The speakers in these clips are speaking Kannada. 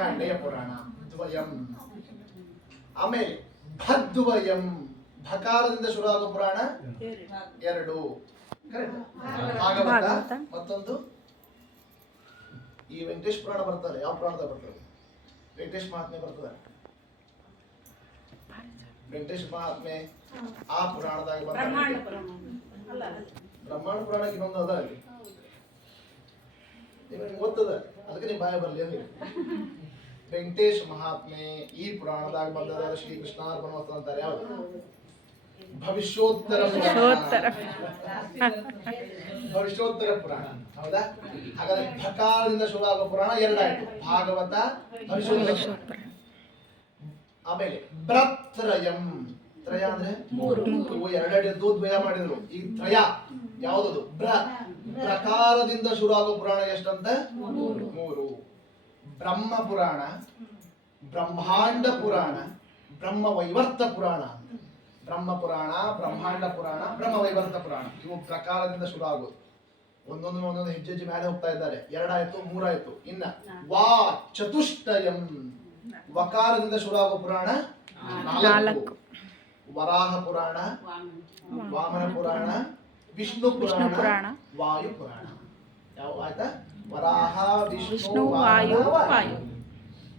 ಕಾಂಡೆಯ ಪುರಾಣ ದ್ವಯಂ. ಆಮೇಲೆ ಭದ್ವಯಂ ಭಕಾರದಿಂದ ಶುರು ಆಗೋ ಪುರಾಣ? ಎರಡು? ಭಾಗವತ. ಮತ್ತೊಂದು? ಈ ವೆಂಕಟೇಶ್ ಪುರಾಣ ಬರ್ತಾರೆ ಯಾವ ಪುರಾಣದ ಬರ್ತದೆ? ವೆಂಕಟೇಶ್ ಮಹಾತ್ಮೆ ಬರ್ತದೆ. ವೆಂಕಟೇಶ್ ಮಹಾತ್ಮೆ ಆ ಪುರಾಣದಾಗ ಬರ್ತದೆ. ಬ್ರಹ್ಮಾಂಡ ಪುರಾಣಕ್ಕೆ ಇನ್ನೊಂದು ಅದ ಅಲ್ಲಿ. ನಿಮಗೆ ಗೊತ್ತದ? ನೀವು ಬಾಯ ಬರಲಿ ಅಂದ್ರೆ ವೆಂಕಟೇಶ್ ಮಹಾತ್ಮೆ ಈ ಪುರಾಣದಾಗ ಬಂದದ ಶ್ರೀ ಕೃಷ್ಣಾರ್ಪಣ ವಸ್ತು ಅಂತಾರೆ ಯಾವ್ದು? ಭವಿಷ್ಯೋತ್ತರ ಭವಿಷ್ಯೋತ್ತರ. ಭವಿಷ್ಯೋತ್ತರ ಪುರಾಣ. ಹೌದಾ? ಹಾಗಾದ್ರೆ ಭಕಾರದಿಂದ ಶುರು ಆಗೋ ಪುರಾಣ ಎರಡಾಯ್ತು. ಭಾಗವತ ಭವಿಷ್ಯೋತ್ತರ. ಆಮೇಲೆ ಬ್ರತ್ರಯಂ ತ್ರಯ ಅಂದ್ರೆ ಮೂರು. ಎರಡೆರಡು ದ್ವಯ ಮಾಡಿದ್ರು. ಈ ತ್ರಯ ಯಾವುದದು? ಬ್ರ. ಪ್ರಕಾರದಿಂದ ಶುರು ಆಗೋ ಪುರಾಣ ಎಷ್ಟಂತೆ? ಮೂರು. ಬ್ರಹ್ಮ ಪುರಾಣ ಬ್ರಹ್ಮಾಂಡ ಪುರಾಣ ಬ್ರಹ್ಮ ವೈವರ್ತ ಪುರಾಣ. ಬ್ರಹ್ಮ ಪುರಾಣ ಬ್ರಹ್ಮಾಂಡ ಪುರಾಣ ಬ್ರಹ್ಮ ವೈವರ್ತ ಪುರಾಣ. ಇವು ಪ್ರಕಾರದಿಂದ ಶುರು ಆಗೋದು ಒಂದೊಂದು ಒಂದೊಂದು ಹೆಜ್ಜೆ ಹೆಜ್ಜೆ ಮೇಲೆ ಹೋಗ್ತಾ ಇದ್ದಾರೆ. ಎರಡಾಯ್ತು ಮೂರಾಯ್ತು. ಇನ್ನ ವಾ ಚತುಷ್ಟಯಂ. ವಕಾರದಿಂದ ಶುರು ಆಗೋ ಪುರಾಣ ನಾಲ್ಕು. ವರಾಹ ಪುರಾಣ ವಾಮನ. ಪುರಾಣ ವಿಷ್ಣು ವಿಷ್ಣು ಪುರಾಣ. ವಾಯು ಪುರಾಣ ಯಾವ ಆಯ್ತಾ ವರಾಹ ವಿಷ್ಣು ವಾಯು ವಾಯು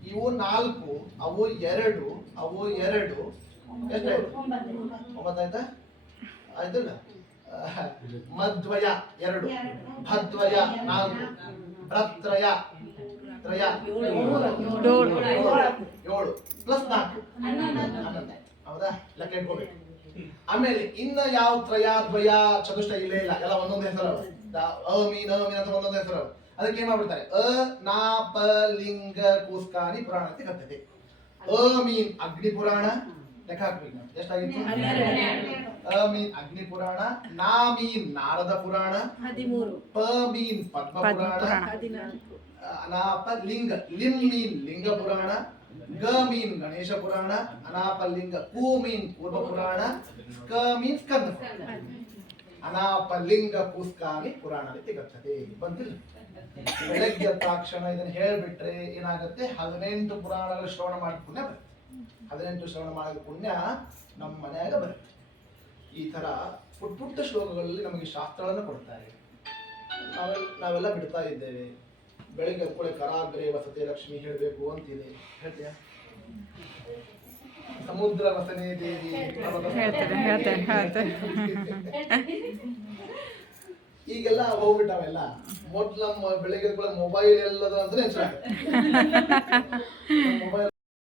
ಇವು ನಾಲ್ಕು ಅವು ಎರಡು ಅವು ಎರಡು ಎಷ್ಟಾಯ್ತು ಒಂಬತ್ತು. ಒಂಬತ್ತಾಯ್ತಾ ಆಯ್ತಲ್ಲ ಮಧ್ವಯ ಎರಡು ಭದ್ವಯ ನಾಲ್ಕು ಭ್ರತ್ರಯ ತ್ರಯ ಏಳು. ಏಳು ಪ್ಲಸ್ ನಾಲ್ಕು ಲೆಕ್ಕ ಇಟ್ಕೋಬೇಕು ಆಮೇಲೆ ಇನ್ನ ಯಾವ ತ್ರಯ ದ್ವಯ ಚತುಷ್ಟ ಇಲ್ಲೇ ಇಲ್ಲ. ಎಲ್ಲ ಒಂದೊಂದು ಹೆಸರು ಅ ಮೀನ್ ಅ ಮೀನ್ ಅಂತ ಒಂದೊಂದು ಹೆಸರು. ಅದಕ್ಕೆ ಏನ್ ಮಾಡ್ಬಿಡ್ತಾರೆ? ಅ ನಾ ಪ ಲಿಂಗ ಕೂಸ್ಕಾನಿ ಪುರಾಣ ಅಂತ ಕರ್ತದೆ. ಅ ಮೀನ್ ಅಗ್ನಿ ಪುರಾಣ. ಲೆಕ್ಕ ಹಾಕ್ಬೇಕು ನಾವು ಎಷ್ಟಾಗಿತ್ತು? ಅ ಮೀನ್ ಅಗ್ನಿ ಪುರಾಣ. ನಾ ಮೀನ್ ನಾರದ ಪುರಾಣ. ಪ ಮೀನ್ ಪದ್ಮ ಪುರಾಣ. ಹದಿನಾಲ್ಕು. ಅನಾಪ ಲಿಂಗ. ಲಿಂ ಮೀನ್ ಲಿಂಗ ಪುರಾಣ. ಮೀನ್ ಗಣೇಶ ಪುರಾಣ, ಅನಾಪಲ್ಲಿಂಗ ಕೂ ಕು ಮೀನ್ ಪೂರ್ವ ಪುರಾಣ ಸ್ಕ ಮೀನ್ ಸ್ಕಂದ ಪುರಾಣ. ಅನಾಪ ಪುರಾಣ ರೀತಿ ಗಚ್ಚತೆ ಬಂತಿಲ್ಲ ಬೆಳಗ್ಗೆ ತಕ್ಷಣ ಇದನ್ನ ಹೇಳ್ಬಿಟ್ರೆ ಏನಾಗುತ್ತೆ? ಹದಿನೆಂಟು ಪುರಾಣಗಳ ಶ್ರವಣ ಮಾಡಿ ಪುಣ್ಯ ಬರುತ್ತೆ. ಹದಿನೆಂಟು ಶ್ರವಣ ಮಾಡಿದ ಪುಣ್ಯ ನಮ್ಮ ಮನೆಯಾಗ ಬರುತ್ತೆ. ಈ ತರ ಪುಟ್ಟ ಪುಟ್ಟ ಶ್ಲೋಕಗಳಲ್ಲಿ ನಮಗೆ ಶಾಸ್ತ್ರಗಳನ್ನು ಕೊಡ್ತಾರೆ ನಾವೆಲ್ಲ ನಾವೆಲ್ಲ ಬಿಡ್ತಾ ಇದ್ದೇವೆ. ಬೆಳಿಗ್ಗೆ ಕೂಡ ಕರಾಗ್ರೆ ವಸತಿ ಲಕ್ಷ್ಮಿ ಹೇಳಬೇಕು ಅಂತಿದೆ. ಹೇಳ್ತೀಯಾ? ಸಮುದ್ರ ವಸನೆ ದೇವಿ ಈಗೆಲ್ಲ ಹೋಗ್ಬಿಟ್ಟಾವೆಲ್ಲ. ಮೊದ್ಲು ನಮ್ಮ ಬೆಳಿಗ್ಗೆ ಕೂಡ ಮೊಬೈಲ್ ಎಲ್ಲದ ಅಂದ್ರೆ ಮೊಬೈಲ್